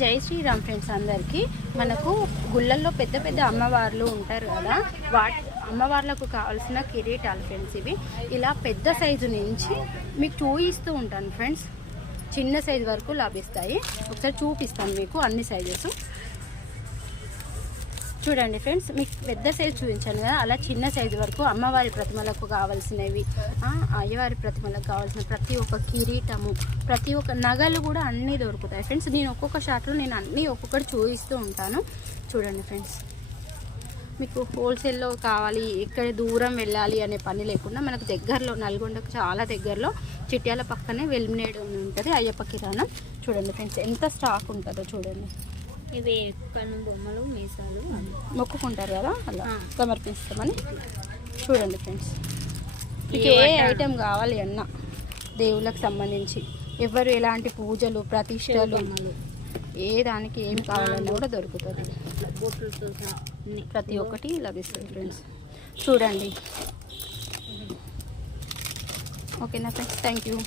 జై శ్రీరామ్ ఫ్రెండ్స్ అందరికీ. మనకు గుళ్ళల్లో పెద్ద పెద్ద అమ్మవార్లు ఉంటారు కదా, అమ్మవార్లకు కావాల్సిన కిరీటాలు ఫ్రెండ్స్. ఇవి ఇలా పెద్ద సైజు నుంచి మీకు చూపిస్తూ ఉంటాను ఫ్రెండ్స్. చిన్న సైజు వరకు లభిస్తాయి. ఒకసారి చూపిస్తాను మీకు అన్ని సైజెస్. చూడండి ఫ్రెండ్స్, మీకు పెద్ద సైజు చూపించాను కదా, అలా చిన్న సైజు వరకు అమ్మవారి ప్రతిమలకు కావాల్సినవి, అయ్యవారి ప్రతిమలకు కావాల్సిన ప్రతి ఒక్క కిరీటము, ప్రతి ఒక్క నగలు కూడా అన్నీ దొరుకుతాయి ఫ్రెండ్స్. నేను ఒక్కొక్క షాట్లో నేను అన్నీ ఒక్కొక్కటి చూపిస్తూ ఉంటాను. చూడండి ఫ్రెండ్స్, మీకు హోల్సేల్లో కావాలి, ఎక్కడ దూరం వెళ్ళాలి అనే పని లేకుండా మనకు దగ్గరలో, నల్గొండకు చాలా దగ్గరలో చిట్యాల పక్కనే వెల్మినేడు ఉంటుంది అయ్యప్ప కిరాణం. చూడండి ఫ్రెండ్స్, ఎంత స్టాక్ ఉంటుందో చూడండి. ఇవి కన్ను బొమ్మలు, మీసాలు మొక్కుకుంటారు కదా, అలా సమర్పిస్తామని. చూడండి ఫ్రెండ్స్, మీకు ఏ ఐటెం కావాలి అన్నా దేవుళ్ళకి సంబంధించి, ఎవరు ఎలాంటి పూజలు ప్రతిష్టలు ఏ దానికి ఏం కావాలన్నా కూడా దొరుకుతుంది. ప్రతి ఒక్కటి లభిస్తుంది ఫ్రెండ్స్. చూడండి. ఓకేనా ఫ్రెండ్స్, థ్యాంక్ యూ.